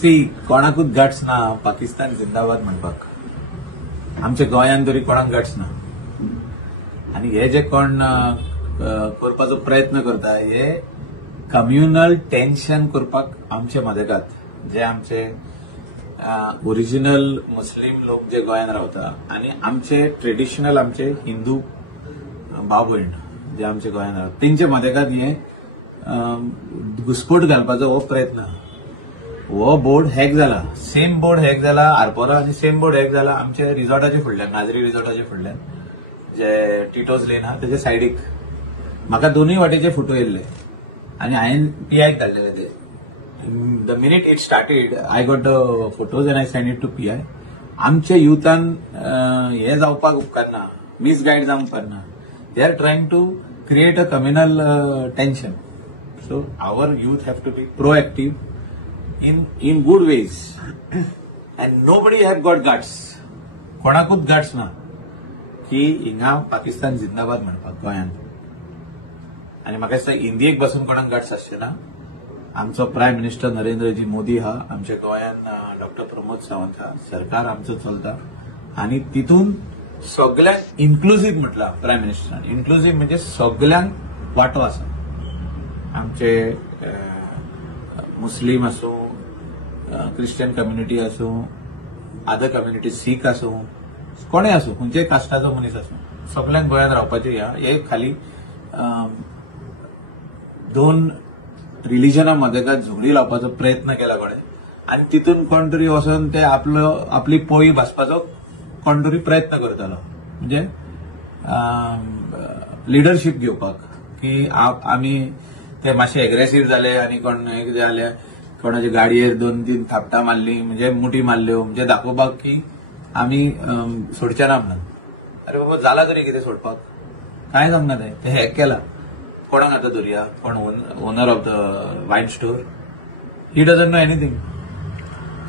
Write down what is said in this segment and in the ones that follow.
C कोणाकूच guts ना पाकिस्तान जिंदाबाद म्हणपाक. आमच्या गोंयांत तरी कोणाक गट्स ना. आणि हे जे कोण करपाचो प्रयत्न करता हे कम्युनल टेन्शन करपाक आमचे मदतात. जे आमचे ओरिजिनल मुस्लिम लोक जे गोंयांत रावता आणि आमचे ट्रेडिशनल आमचे हिंदू भाव भयण जे आमचे गोंयांत रावता तेंचे मदतात हे घुसपट घालपाचो हो प्रयत्न. हो बोर्ड हॅक जाला. सेम बोर्ड हॅक जाला आरपोरा आणि सेम बोर्ड हॅक जाला आमच्या रिसॉर्टाच्या फुडल्यान नाझरी रिसॉर्टाच्या फुडल्यान जे टिटोज लेन हा त्याच्या सायडीक. म्हाका दोन्ही वाटेचे फोटो येयल्ले आणि हांवें PI धाडलेले ते. The minute it started I got the photos and I send it to PI. आमच्या युथान हे जावपाक उपकारना, मिसगायड जावंक उपकारना. They are trying to create a communal tension. So our youth have to be proactive in good ways and nobody have got guts. कोणाकूच guts ना की हिंगा पाकिस्तान जिंदाबाद म्हणपाक गोंयांत. आणि म्हाका दिसता इंडियेक बसून कोणाक गट्स आसचे ना. आमचो प्रायम मिनिस्टर नरेंद्रजी मोदी हा, आमच्या गोंयांत डॉक्टर प्रमोद सावंत हा, सरकार आमचं चलता आणि तितून सगळ्यांक इन्क्लुझिव्ह म्हटला प्रायम मिनिस्टरान. इन्क्लुझिव्ह म्हणजे सगळ्यांक वांटो आसा. आमचे मुस्लिम असो, क्रिश्चियन कम्युनिटी असो, अदर कम्युनिटी, सीख असो, कोणें असो, खंयच्याय कास्टाचो मनीस असो, सगळ्यांक गोंयांत रावपाचें हे खाली दोन रिलिजना मदतात झगडी लावपाचो प्रयत्न केला कोणे. आणि तितून कोण तरी वचून ते आपली पोळी भाजपाचो कोण तरी प्रयत्न करतालो. म्हणजे लिडरशीप घेवपाक की आमी ते मातशे एग्रेसिव्ह जाले आणि कोण कितें जालें, कोणाच्या गाडयेर 2-3 थापटां मारली म्हणजे मुठी मारल्यो म्हणजे दाखोवपाक की आमी सोडचे ना म्हणून. अरे बाबा जाला तरी कितें सोडपाक, काय सांगना ते हॅक केला. कोणाक आतां धरया, कोण owner of the wine store, he doesn't know anything.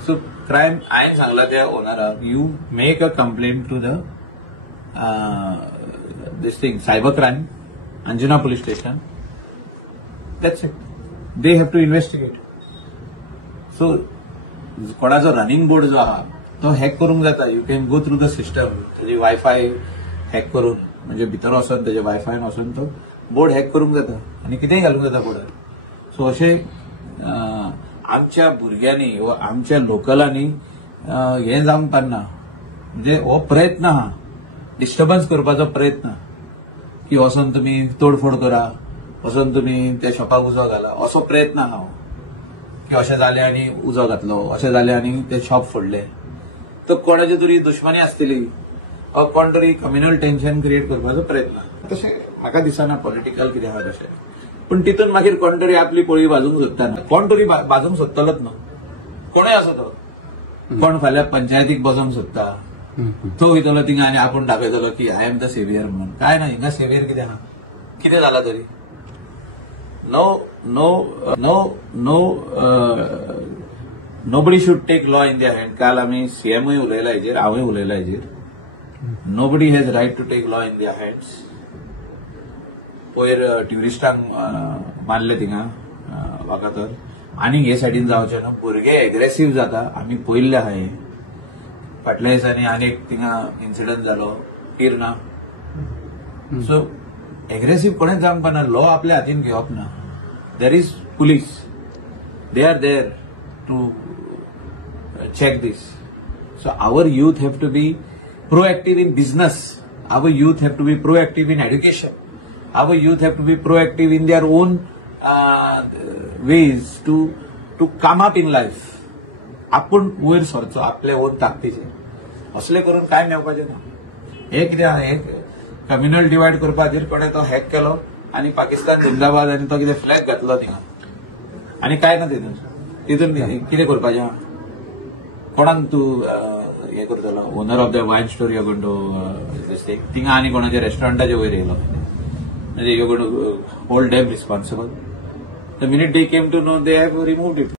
So crime हांवें सांगला त्या ओनराक, you make a complaint to the this thing cyber crime Anjuna police station. That's it. They have to investigate. So कोणाचो रनिंग बोर्ड जो आहा तो hack करूंक जाता. You can go through the system. त्याची वायफाय हॅक करून म्हणजे भितर वचून त्याच्या वायफायन वचून तो बोर्ड हॅक करूंक जाता आणि कितेंय घालूंक जाता बोर्डार. सो अशें आमच्या भुरग्यांनी वा आमच्या लोकलांनी हें जावंक पारना. म्हणजे हो प्रयत्न आहा डिस्टर्बन्स करपाचो प्रयत्न की वचून तुमी तोडफोड करा, वचून तुमी त्या शॉपाक उजो घाला, असो प्रयत्न आहा. की अशें जालें आनी उजो घातलो, अशें जालें आनी ते शॉप फोडले. तो कोणाची तरी दुश्मनी आसतली, कोण तरी कम्युनल टेन्शन क्रिएट करपाचो प्रयत्न. तशें म्हाका दिसना पॉलिटिकल कितें आहा तशें. पूण तितून मागीर कोण तरी आपली पोळी भाजूंक सोदता. कोण तरी भाजूंक सोदतलोच न्हू, कोणूय असो तो. कोण फाल्यां पंचायतीक बसोंक सोदता, तो वयतलो थिंगा आनी आपूण दाखयतलो की आय एम द सेवियर म्हणून. काय ना, हिंगा सेवियर कितें आहा, कितें जाला तरी. Nobody should take law in their hand. काल आमी CMय उलयला हेजेर, हांवूय उलयला हेजेर. Nobody has right to take law in their hands. पयर ट्युरिस्टांक मारले थिंगा वागातर आनी हे सायडीन जावचे न्हू. भुरगे एग्रेसिव्ह जाता, आमी पळयल्ले आहा हे. फाटल्या दिसांनी आनीक थिंगा इन्सिडंट जालो किर्ना. सो एग्रेसिव्ह कोणेच जावंक पारना. लॉ आपल्या हातीन घेवप ना. There is police, they are there to check this. So our youth have to be proactive in business. Our youth have to be proactive in education. Our youth have to be proactive in their own ways to come up in life. आपण वयर सरचो आपल्या on ताकदीचे. असले करून काय मेळपाचें ना. हे कितें आहा, हे कम्युनल डिवायड करपा खातीर कोणें तो हॅक केलो आनी पाकिस्तान जिंदाबाद आनी तो कितें फ्लॅग घातलो थिंगा आनी काय ना तितून कितें करपाचें आहा. कोणाक तूं हें करतलो, owner of the wine store you going to this thing. थिंगा आनी कोणाच्या रेस्टॉरंटाच्या वयर येयलो म्हणजे you going to hold them responsible. The minute they came to know they have removed it.